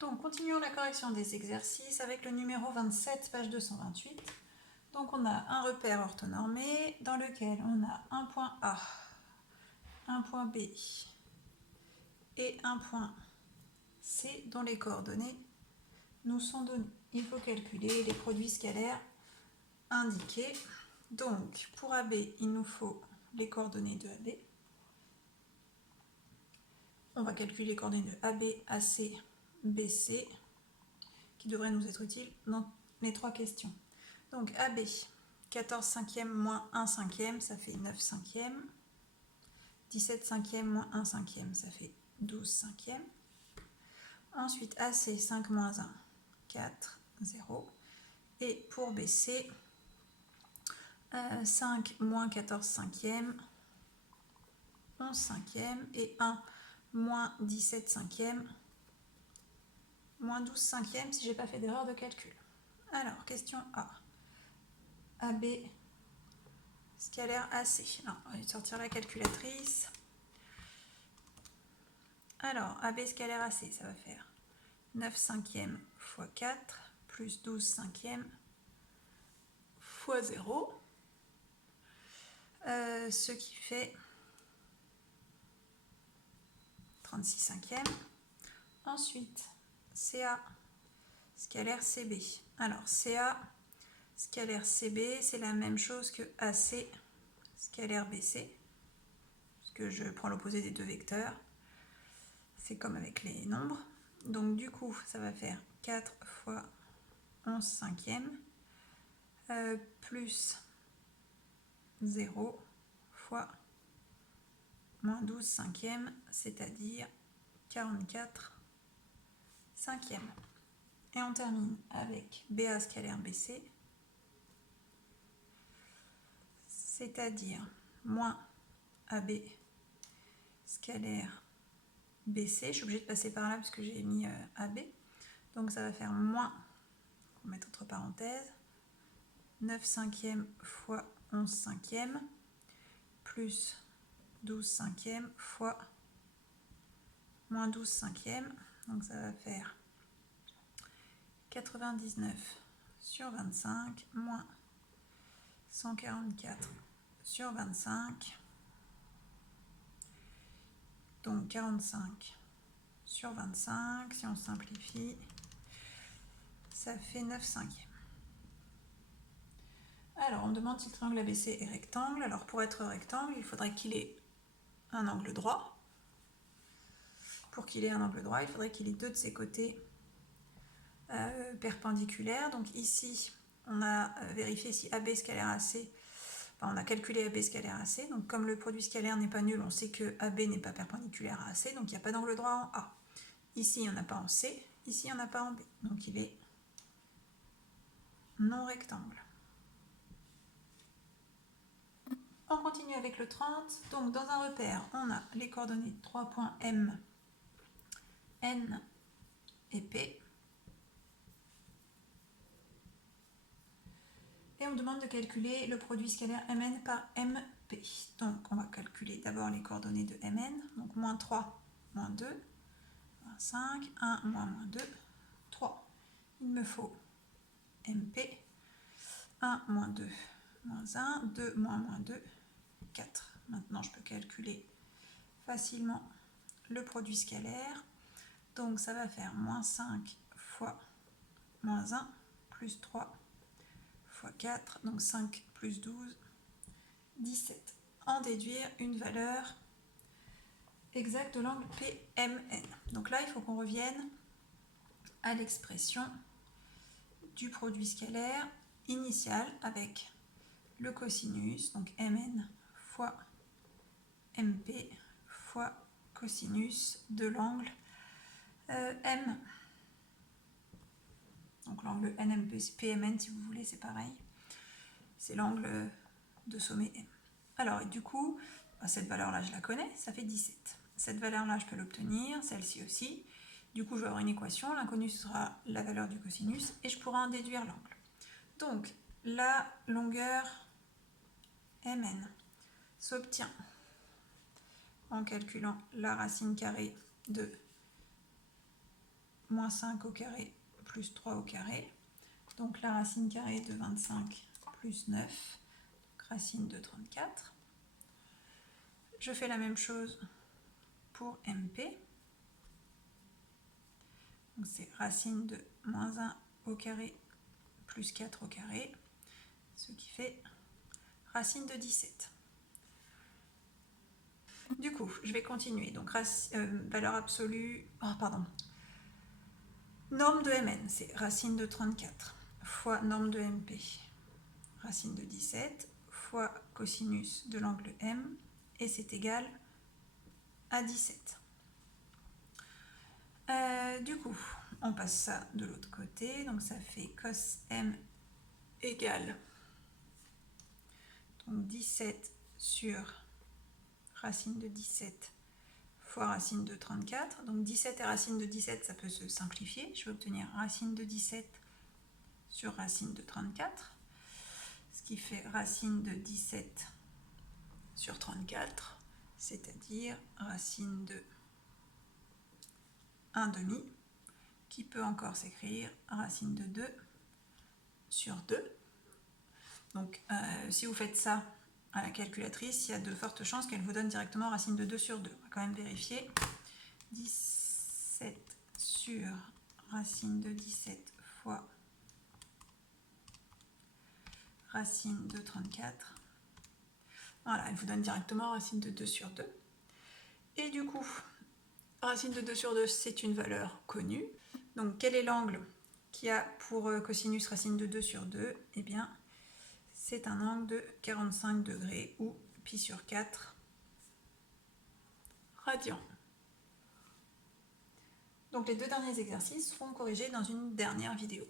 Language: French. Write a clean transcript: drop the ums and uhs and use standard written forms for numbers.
Donc, continuons la correction des exercices avec le numéro 27, page 228. Donc, on a un repère orthonormé dans lequel on a un point A, un point B et un point C dont les coordonnées nous sont données. Il faut calculer les produits scalaires indiqués. Donc, pour AB, il nous faut les coordonnées de AB. On va calculer les coordonnées de AB, AC, BC, qui devraient nous être utiles dans les trois questions. Donc AB, 14 cinquièmes moins 1 cinquième, ça fait 9 cinquièmes. 17 cinquièmes moins 1 cinquième, ça fait 12 cinquièmes. Ensuite AC, 5 moins 1, 4, 0. Et pour BC, 5 moins 14 cinquièmes, 11 cinquièmes. Et 1 moins 17 cinquièmes, moins 12 cinquièmes si je n'ai pas fait d'erreur de calcul. Alors, question A. AB scalaire AC. Alors, on va sortir la calculatrice. Alors, AB scalaire AC, ça va faire 9 cinquièmes fois 4 plus 12 cinquièmes fois 0. Ce qui fait 36 cinquièmes. Ensuite, CA scalaire CB. Alors, CA scalaire CB, c'est la même chose que AC scalaire BC, puisque je prends l'opposé des deux vecteurs. C'est comme avec les nombres. Donc du coup, ça va faire 4 fois 11 cinquièmes plus 0 fois moins 12 cinquièmes, c'est-à-dire 44 cinquièmes. Et on termine avec BA scalaire BC, c'est-à-dire moins AB scalaire BC. Je suis obligée de passer par là parce que j'ai mis AB. Donc ça va faire moins, on va mettre entre parenthèses, 9 cinquièmes fois 11 cinquièmes plus 12 cinquièmes fois moins 12 cinquièmes. Donc ça va faire 99 sur 25 moins 144 sur 25. Donc 45 sur 25. Si on simplifie, ça fait 9 cinquièmes. Alors, on me demande si le triangle ABC est rectangle. Alors, pour être rectangle, il faudrait qu'il ait un angle droit. Pour qu'il ait un angle droit, il faudrait qu'il ait deux de ses côtés perpendiculaires. Donc ici, on a vérifié si AB scalaire AC, enfin, on a calculé AB scalaire AC. Donc comme le produit scalaire n'est pas nul, on sait que AB n'est pas perpendiculaire à AC, donc il n'y a pas d'angle droit en A. Ici, il n'y en a pas en C, ici, il n'y en a pas en B. Donc il est non rectangle. On continue avec le 30. Donc dans un repère, on a les coordonnées de 3 points M, N et P. Et on me demande de calculer le produit scalaire Mn par Mp. Donc on va calculer d'abord les coordonnées de Mn. Donc moins 3, moins 2, moins 5, 1, moins 2, 3. Il me faut Mp, 1, moins 2, moins 1, 2, moins 2, 4. Maintenant je peux calculer facilement le produit scalaire. Donc ça va faire moins 5 fois moins 1 plus 3 fois 4, donc 5 plus 12, 17. En déduire une valeur exacte de l'angle PMN. Donc là, il faut qu'on revienne à l'expression du produit scalaire initial avec le cosinus, donc Mn fois Mp fois cosinus de l'angle M. Donc l'angle NMPMN, si vous voulez, c'est pareil. C'est l'angle de sommet M. Alors, et du coup, cette valeur-là, je la connais, ça fait 17. Cette valeur-là, je peux l'obtenir, celle-ci aussi. Du coup, je vais avoir une équation. L'inconnu sera la valeur du cosinus et je pourrai en déduire l'angle. Donc, la longueur Mn s'obtient en calculant la racine carrée de moins 5 au carré plus 3 au carré. Donc la racine carrée de 25 plus 9, donc racine de 34. Je fais la même chose pour MP. Donc c'est racine de moins 1 au carré plus 4 au carré, ce qui fait racine de 17. Du coup, je vais continuer. Donc valeur absolue, norme de Mn, c'est racine de 34 fois norme de MP, racine de 17, fois cosinus de l'angle M, et c'est égal à 17. Du coup, on passe ça de l'autre côté, donc ça fait cos M égale donc 17 sur racine de 17 fois racine de 34. Donc 17 et racine de 17, ça peut se simplifier. Je vais obtenir racine de 17 sur racine de 34, ce qui fait racine de 17 sur 34, c'est-à-dire racine de 1 demi, qui peut encore s'écrire racine de 2 sur 2. Donc si vous faites ça à la calculatrice, il y a de fortes chances qu'elle vous donne directement racine de 2 sur 2. On va quand même vérifier. 17 sur racine de 17 fois racine de 34. Voilà, elle vous donne directement racine de 2 sur 2. Et du coup, racine de 2 sur 2, c'est une valeur connue. Donc quel est l'angle qui a pour cosinus racine de 2 sur 2? Eh bien, c'est un angle de 45 degrés ou pi sur 4 radians. Donc les deux derniers exercices seront corrigés dans une dernière vidéo.